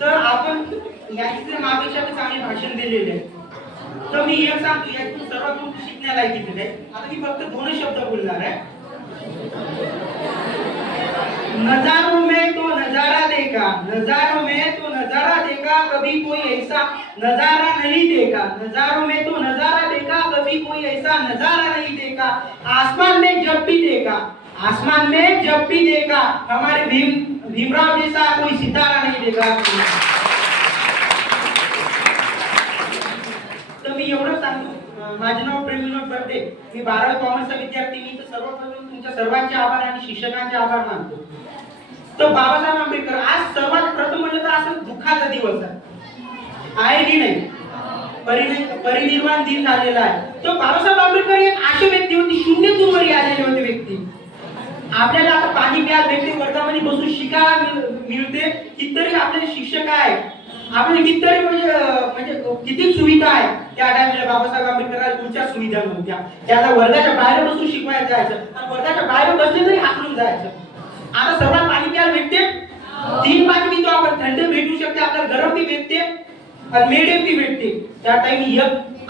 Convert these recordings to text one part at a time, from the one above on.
तर आपण याचे मागेच्या चांगले भाषण दिलेले आहे. तर मी एक सांगतो, यातून सर्वात मोठी शिकण्यालायक आहे. आता मी फक्त 2 शब्द बोलणार आहे. नजारों में तो नजारा देखा, नजारों में तो नजारा देखा, कभी कोई ऐसा नजारा नहीं देखा. नजारों में तो नजारा देखा, कभी कोई ऐसा नजारा नहीं देखा. आसमान में जब भी देखा, आसमान में जब भी देखा, हमारे भीमराव जैसा कोई सितारा नहीं देखा. तर मी एवढं सांगतो. माझे नाव प्रेम विनोद बर्डे, मी 12वी कॉमर्सचा विद्यार्थी. मी तर सर्वप्रथम तुमच्या सर्वांचे आभार आणि शिक्षकांचे आभार मानतो. तर बाबासाहेब आंबेडकर आज सर्वात प्रथम म्हणलं तर असं दुःखाचा दिवस आहे की नाही? परिनिर्वाण दिन झालेला आहे. तर बाबासाहेब आंबेडकर एक अशी व्यक्ती होती, शून्यातून वरी आलेली होती व्यक्ती. आपल्याला आता पाणी प्यायला भेटते, वर्गामध्ये बसून शिकायला मिळते, कितीतरी आपले शिक्षक आहे, आपल्याला कितीतरी म्हणजे किती सुविधा आहे. त्या टाइमला बाबासाहेब आंबेडकरांना कोणत्या सुविधा नव्हत्या. त्याला वर्गाच्या बाहेर बसून शिकवायला जायचं, आणि वर्गाच्या बाहेर बसले तरी हाकलून जायचं. आता सर्वात पाणी प्यायला भेटते, 3 पाणी पितो आपण, थंड भेटू शकते, आपल्याला गरम बी भेटते आणि मेडियम बी भेटते. त्या टाइम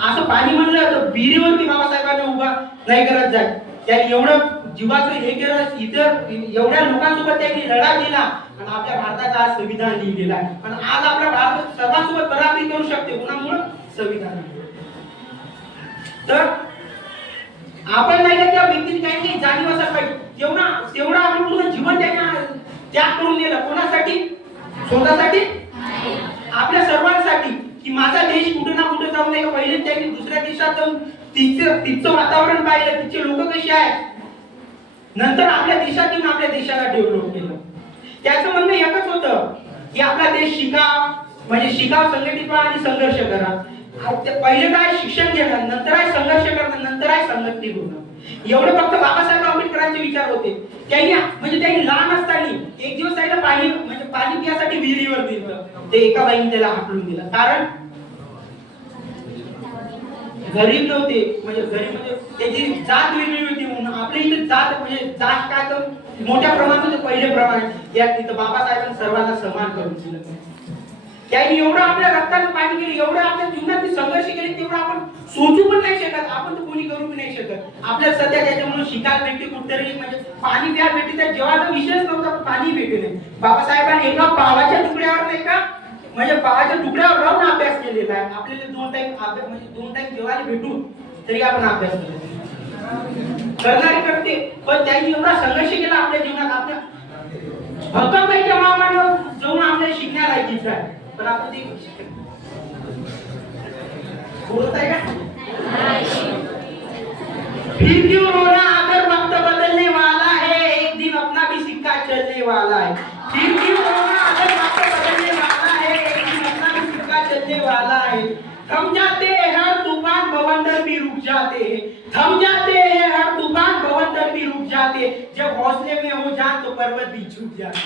असं पाणी म्हणलं तर विहिरीवर बी बाबासाहेबांना उभा नाही करत जाय. त्यांनी एवढं जीवाचं हे केलं, इतर एवढ्या लोकांसोबत त्यांनी लढा दिला आणि आपल्या भारताचा आज संविधान लिहिलेला आहे. आणि आज आपला भारत सर्वांसोबत बराबरी करू शकते, कोणामुळे? संविधान. तर आपण नाही का त्या व्यक्तीने काही नाही जाणीव असायला पाहिजे. तेवढं आपण पूर्ण जीवन त्याने त्याग करून दिलं. कोणासाठी? स्वतःसाठी, आपल्या सर्वांसाठी. की माझा देश कुठे ना कुठे जाऊन नाही. पहिले त्यांनी दुसऱ्या देशात जाऊन तिथचं वातावरण पाहिलं, तिथचे लोक कसे आहेत, नंतर आपल्या देशात येऊन आपल्या देशाला डेव्हलप केलं. त्याचं म्हणणं एकच होतं की आपला देश शिकाव, म्हणजे शिकाव, संघटित व्हा आणि संघर्ष करा. पहिले काय? शिक्षण घेणं, नंतर आहे संघर्ष करणं, नंतर आहे संघटित होणं. एवढे फक्त बाबासाहेब आंबेडकरांचे विचार होते. त्यांनी लहान असताना एक दिवस त्याला पाणी पिण्यासाठी विहिरीवर दिलं. ते एका बाईने त्याला हाकलून दिलं. कारण गरीब नव्हते, म्हणजे त्याची जात वेगळी होती म्हणून. आपल्या इथे जात काय तर मोठ्या प्रमाणात पहिले प्रमाणे या तिथं बाबासाहेबांनी सर्वांना समान करून दिलं. त्यांनी एवढं आपल्या रक्तानं पाणी केलं, एवढं आपल्या जीवनात संघर्ष केले, तेवढं आपण सोचू पण नाही शकत, आपण तर कोणी करू पण नाही शकत. आपल्याला सध्या त्याच्यामुळे शिकायला भेटते, कुठतरी म्हणजे पाणी प्यायला भेटते. त्या जेव्हा विषयच नव्हता, पाणी भेटले नाही. बाबासाहेबांनी एका पावाच्या तुकड्यावर नाही का, म्हणजे पावाच्या तुकड्यावर राहून अभ्यास केलेला आहे. आपल्याला 2 टाइम अभ्यास, म्हणजे 2 टाइम जेवायला भेटून तरी आपण अभ्यास करणारे करते. पण त्यांनी एवढा संघर्ष केला आपल्या जीवनात. आपल्या भक्कमबाईच्या मामानं जाऊन आपल्याला शिकण्यालायकीचं आहे. पण आपण ते बोलत आहे का? फिर क्यों रोना अगर वक्त बदलने वाला है, एक दिन अपना भी सिक्का चलने वाला है. फिर क्यों रोना अगर वक्त बदलने वाला है, एक दिन अपना भी सिक्का चलने वाला है. थम जाते हैं हर तूफान, बवंडर भी रुक जाते हैं. थम जाते हैं हर तूफान, बवंडर भी रुक जाते. जब हौसले में हो जान तो पर्वत भी झुक जाते.